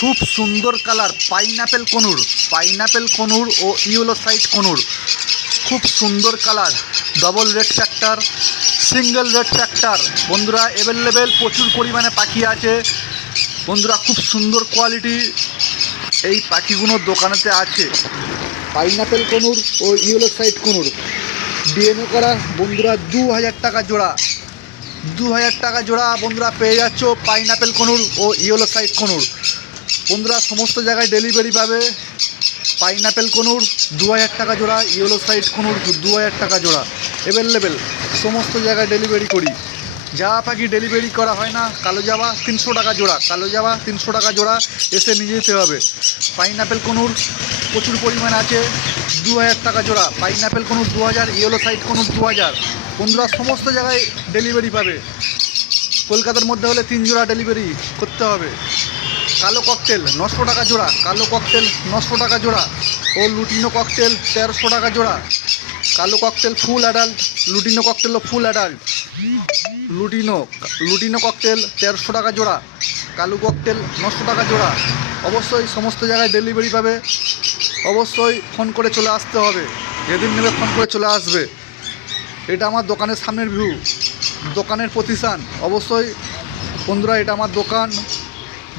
খুব সুন্দর colour, pineapple conure pineapple conure ও yellow side conure. খুব সুন্দর colour double red factor single red factor বন্ধুরা অ্যাভেলেবেল প্রচুর পরিমাণে পাখি আছে। বন্ধুরা, খুব সুন্দর কোয়ালিটি এই পাখিগুলো দোকানেতে আছে। পাইনাপেল কনুর ও ইয়েলো সাইড কনুর ডিএনএ করা, বন্ধুরা দু হাজার টাকা জোড়া। দু হাজার টাকা জোড়া বন্ধুরা পেয়ে যাচ্ছ পাইনাপেল কনুর ও ইয়েলো সাইড কনুর। বন্ধুরা, সমস্ত জায়গায় ডেলিভারি পাবে। পাইনাপেল কনুর দু হাজার টাকা জোড়া ইয়েলো সাইড কনুর দু হাজার টাকা জোড়া। অ্যাভেলেবেল সমস্ত জায়গায় ডেলিভারি করি। জাবা পাখি ডেলিভারি করা হয় না, কালো জাবা তিনশো টাকা জোড়া, কালো জাবা তিনশো টাকা জোড়া, এসে নিয়ে যেতে হবে। পাইনাপেল কনুর প্রচুর পরিমাণ আছে দু হাজার টাকা জোড়া। পাইনাপেল কনুর দু হাজার ইয়েলো সাইড কনুর দু হাজার বন্ধুরা, সমস্ত জায়গায় ডেলিভারি পাবে। কলকাতার মধ্যে হলে তিন জোড়া ডেলিভারি করতে হবে। কালো ককটেল, নশো টাকা জোড়া, কালো ককটেল, নশো টাকা জোড়া, ও লুটিনো ককটেল, তেরোশো টাকা জোড়া। কালো cockatiel full adult lutino ককটেলও full adult lutino lutino cockatiel, তেরোশো টাকা জোড়া, কালো ককটেল, নশো টাকা জোড়া। অবশ্যই সমস্ত জায়গায় ডেলিভারি পাবে। অবশ্যই ফোন করে চলে আসতে হবে। যেদিন নেবে ফোন করে চলে আসবে। এটা আমার দোকানের সামনের ভিউ দোকানের প্রতিষ্ঠান। অবশ্যই বন্ধুরা, এটা আমার দোকান।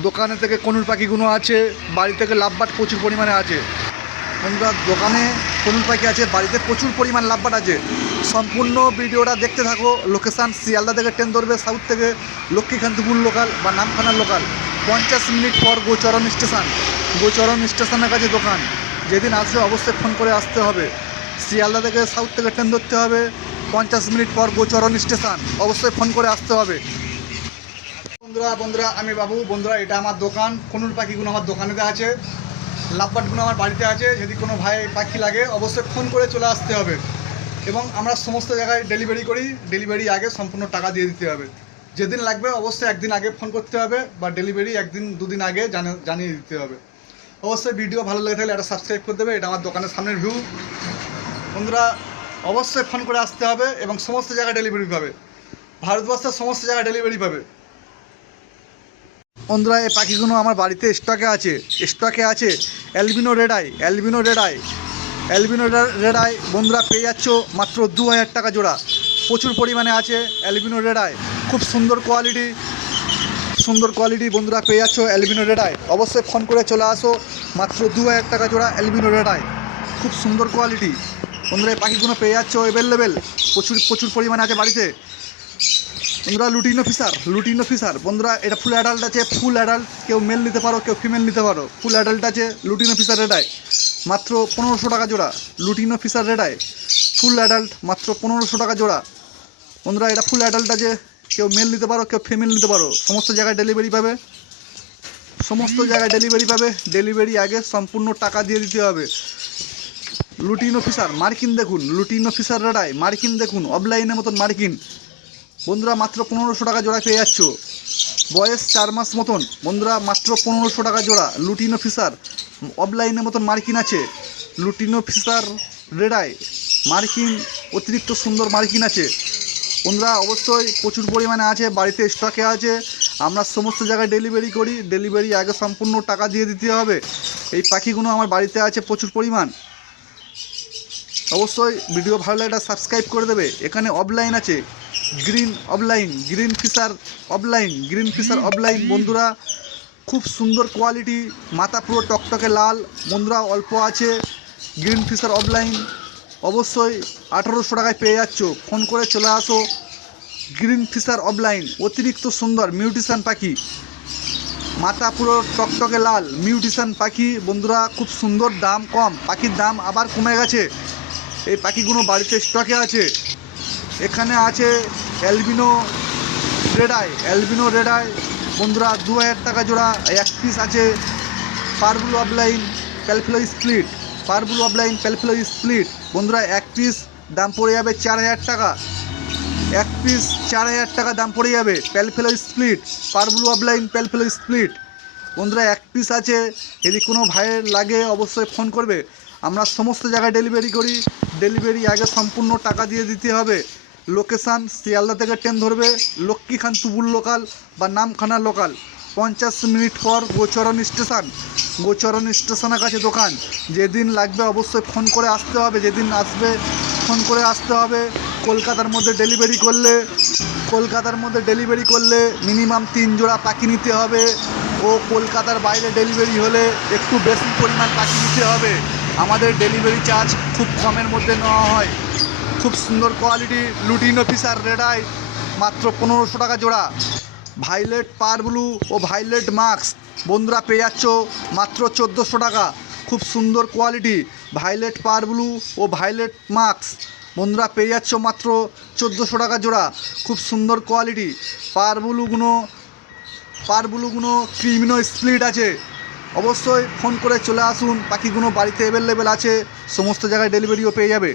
দোকানে থেকে কনুর পাখিগুলো আছে, বাড়ি থেকে লাভবাট প্রচুর পরিমাণে আছে। বন্ধুরা দোকানে কনুর পাখি আছে, বাড়িতে প্রচুর পরিমাণ লাভবাট আছে। সম্পূর্ণ ভিডিওটা দেখতে থাকো লোকেশান শিয়ালদা থেকে ট্রেন ধরবে সাউথ থেকে লক্ষ্মীকান্তপুর লোকাল বা নামখানার লোকাল পঞ্চাশ মিনিট পর গোচরণ স্টেশন গোচরণ স্টেশনের কাছে দোকান। যেদিন আসবে অবশ্যই ফোন করে আসতে হবে। শিয়ালদা থেকে সাউথ থেকে ট্রেন ধরতে হবে, পঞ্চাশ মিনিট পর গোচরণ স্টেশন, অবশ্যই ফোন করে আসতে হবে। বন্ধুরা বন্ধুরা, আমি বাবু, বন্ধুরা, এটা আমার দোকান। কনুর পাখিগুলো আমার দোকানেতে আছে। লাভবাটগুলো আমার বাড়িতে আছে। যদি কোনো ভাই পাখি লাগে, অবশ্যই ফোন করে চলে আসতে হবে। এবং আমরা সমস্ত জায়গায় ডেলিভারি করি। ডেলিভারি আগে সম্পূর্ণ টাকা দিয়ে দিতে হবে। যেদিন লাগবে, অবশ্যই একদিন আগে ফোন করতে হবে বা ডেলিভারি একদিন, দুদিন আগে জানিয়ে দিতে হবে। অবশ্যই ভিডিও ভালো লেগে থাকলে এটা সাবস্ক্রাইব করে দেবে। এটা আমার দোকানের সামনের ভিউ বন্ধুরা, অবশ্যই ফোন করে আসতে হবে এবং সমস্ত জায়গায় ডেলিভারি পাবে। ভারতবর্ষের সমস্ত জায়গায় ডেলিভারি পাবে। বন্ধুরা এই পাখিগুলো আমার বাড়িতে স্টকে আছে স্টকে আছে। Albino redeye albino redeye albino redeye বন্ধুরা পেয়ে যাচ্ছ মাত্র দু হাজার টাকা জোড়া। প্রচুর পরিমাণে আছে অ্যালবিনো রেডাই খুব সুন্দর কোয়ালিটি সুন্দর কোয়ালিটি বন্ধুরা পেয়ে যাচ্ছ অ্যালবিনো রেডাই অবশ্যই ফোন করে চলে আসো, মাত্র দু হাজার টাকা জোড়া অ্যালবিনো রেডাই খুব সুন্দর কোয়ালিটি। বন্ধুরা, এই পাখিগুলো পেয়ে যাচ্ছ অ্যাভেলেবেল প্রচুর প্রচুর পরিমাণে আছে বাড়িতে। বন্ধুরা লুটিনো ফিসার লুটিনো ফিসার বন্ধুরা, এটা ফুল অ্যাডাল্ট আছে ফুল অ্যাডাল্ট কেউ মেল নিতে পারো, কেউ ফিমেল নিতে পারো। ফুল অ্যাডাল্ট আছে লুটিন অফিসার রেডায় মাত্র পনেরোশো টাকা জোড়া লুটিন অফিসার রেডায় ফুল অ্যাডাল্ট মাত্র পনেরোশো টাকা জোড়া। বন্ধুরা, এটা ফুল অ্যাডাল্ট আছে, কেউ মেল নিতে পারো, কেউ ফিমেল নিতে পারো। সমস্ত জায়গায় ডেলিভারি পাবে। সমস্ত জায়গায় ডেলিভারি পাবে। ডেলিভারি আগে সম্পূর্ণ টাকা দিয়ে দিতে হবে। লুটিন অফিসার মার্কিন দেখুন লুটিন ফিসার রেডায় মার্কিন দেখুন অফলাইনের মতন মার্কিন। বন্ধুরা মাত্র পনেরোশো টাকা জোড়া পেয়ে যাচ্ছ। বয়স চার মাস মতন। বন্ধুরা মাত্র পনেরোশো টাকা জোড়া লুটিনো ফিসার অফলাইনের মতন মার্কিন আছে। লুটিনো ফিসার রেডায় মার্কিন, অতিরিক্ত সুন্দর মার্কিন আছে। বন্ধুরা অবশ্যই প্রচুর পরিমাণে আছে, বাড়িতে স্টকে আছে। আমরা সমস্ত জায়গায় ডেলিভারি করি। ডেলিভারি আগে সম্পূর্ণ টাকা দিয়ে দিতে হবে। এই পাখিগুলো আমার বাড়িতে আছে প্রচুর পরিমাণ। অবশ্যই ভিডিও ভালো লাগলে সাবস্ক্রাইব করে দেবে। এখানে অফলাইন আছে। Green opaline green Fischer opaline green Fischer opaline বন্ধুরা, খুব সুন্দর কোয়ালিটি মাথা পুরো টকটকে লাল। বন্ধুরা, অল্প আছে। গ্রিন ফিশার অফলাইন অবশ্যই আঠারোশো টাকায় পেয়ে যাচ্ছ। ফোন করে চলে আসো। গ্রিন ফিশার অফলাইন অতিরিক্ত সুন্দর মিউটিশান পাখি। মাথা পুরো টকটকে লাল। মিউটিশান পাখি। বন্ধুরা, খুব সুন্দর দাম কম। পাখির দাম আবার কমে গেছে। এই পাখিগুলো বাড়িতে স্টকে আছে। এখানে আছে অ্যালবিনো রেডাই অ্যালবিনো রেডাই বন্ধুরা, দু হাজার টাকা জোড়া, এক পিস আছে parblue opaline pale fallow split parblue opaline pale fallow split বন্ধুরা, এক পিস দাম পড়ে যাবে চার হাজার টাকা। এক পিস চার হাজার টাকা দাম পড়ে যাবে pale fallow split parblue opaline pale fallow split বন্ধুরা, এক পিস আছে। যদি কোনো ভাইয়ের লাগে, অবশ্যই ফোন করবে। আমরা সমস্ত জায়গায় ডেলিভারি করি। ডেলিভারি আগে সম্পূর্ণ টাকা দিয়ে দিতে হবে। লোকেশান শিয়ালদা থেকে ট্রেন ধরবে লক্ষ্মীখান তুবুল লোকাল বা নামখানা লোকাল। পঞ্চাশ মিনিট পর গোচরণ স্টেশন। গোচরণ স্টেশনের কাছে দোকান। যেদিন লাগবে অবশ্যই ফোন করে আসতে হবে, যেদিন আসবে ফোন করে আসতে হবে। কলকাতার মধ্যে ডেলিভারি করলে, কলকাতার মধ্যে ডেলিভারি করলে মিনিমাম তিন জোড়া পাখি নিতে হবে। ও কলকাতার বাইরে ডেলিভারি হলে একটু বেশি পরিমাণ পাখি নিতে হবে। আমাদের ডেলিভারি চার্জ খুব কমের মধ্যে নেওয়া হয়। খুব সুন্দর কোয়ালিটি লুটিন অফিসার রেডাই, মাত্র পনেরোশো টাকা জোড়া। ভাইলেট পার ব্লু ও ভাইলেট মাস্ক বন্ধুরা পেয়ে যাচ্ছ মাত্র চোদ্দোশো টাকা। খুব সুন্দর কোয়ালিটি ভাইলেট পার ব্লু ও ভাইলেট মাস্ক বন্ধুরা পেয়ে যাচ্ছ মাত্র চোদ্দোশো টাকা জোড়া। খুব সুন্দর কোয়ালিটি পার ব্লুগুলো পার ব্লুগুলো ক্রিমিনো স্প্লিট আছে। অবশ্যই ফোন করে চলে আসুন পাখিগুলো বাড়িতে অ্যাভেলেবেল আছে, সমস্ত জায়গায় ডেলিভারিও পেয়ে যাবে।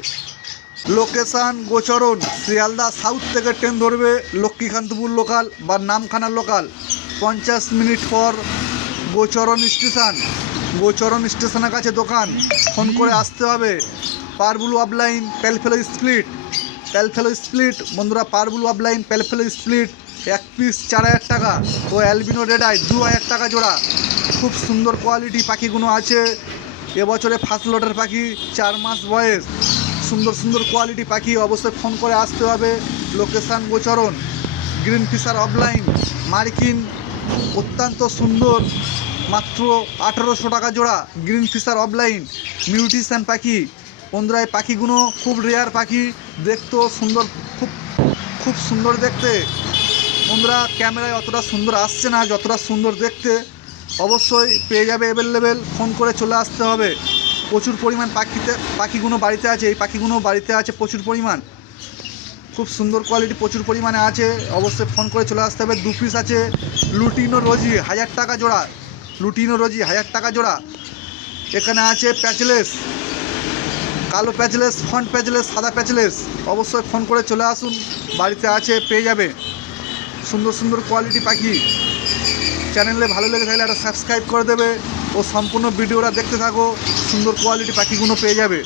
লোকেশান গোচরণ, শিয়ালদা সাউথ থেকে ট্রেন ধরবে, লক্ষ্মীকান্তপুর লোকাল বা নামখানা লোকাল পঞ্চাশ মিনিট পর গোচরণ স্টেশন গোচরণ স্টেশনের কাছে দোকান। ফোন করে আসতে হবে। পারবুলু আপলাইন প্যালফেলো স্প্লিট প্যালফেলো স্প্লিট বন্ধুরা, পারবুলু আপলাইন প্যালফেলো স্প্লিট এক পিস চার হাজার টাকা। ও অ্যালবিনো রেডাই দু হাজার টাকা জোড়া। খুব সুন্দর কোয়ালিটি পাখিগুলো আছে। এবছরে ফার্স্ট লটের পাখি চার মাস বয়স। সুন্দর সুন্দর কোয়ালিটি পাখি। অবশ্যই ফোন করে আসতে হবে। Location Gocharan. Green Fischer opaline মার্কিন। অত্যন্ত সুন্দর। মাত্র আঠেরোশো টাকা জোড়া গ্রিন ফিশার অফলাইন মিউটিশিয়ান পাখি। বন্ধুরা পাখিগুলো খুব রেয়ার পাখি। দেখতেও সুন্দর, খুব খুব সুন্দর দেখতে। বন্ধুরা ক্যামেরায় অতটা সুন্দর আসছে না, যতটা সুন্দর দেখতে। অবশ্যই পেয়ে যাবে অ্যাভেলেবেল ফোন করে চলে আসতে হবে। প্রচুর পরিমাণ পাখিতে, পাখিগুলো বাড়িতে আছে। এই পাখিগুলো বাড়িতে আছে প্রচুর পরিমাণ। খুব সুন্দর কোয়ালিটি প্রচুর পরিমাণে আছে। অবশ্যই ফোন করে চলে আসতে হবে। দু পিস আছে। লুটিনো রোজি, হাজার টাকা জোড়া। লুটিনো রোজি, হাজার টাকা জোড়া। এখানে আছে প্যাচলেস কালো প্যাচলেস ফ্রন্ট প্যাচলেস সাদা প্যাচলেস অবশ্যই ফোন করে চলে আসুন। বাড়িতে আছে, পেয়ে যাবে। সুন্দর সুন্দর কোয়ালিটি পাখি। চ্যানেলে ভালো লেগে থাকলে একটা সাবস্ক্রাইব করে দেবে ও সম্পূর্ণ ভিডিওটা দেখতে থাকো, সুন্দর কোয়ালিটি পাখিগুলো পেয়ে যাবে।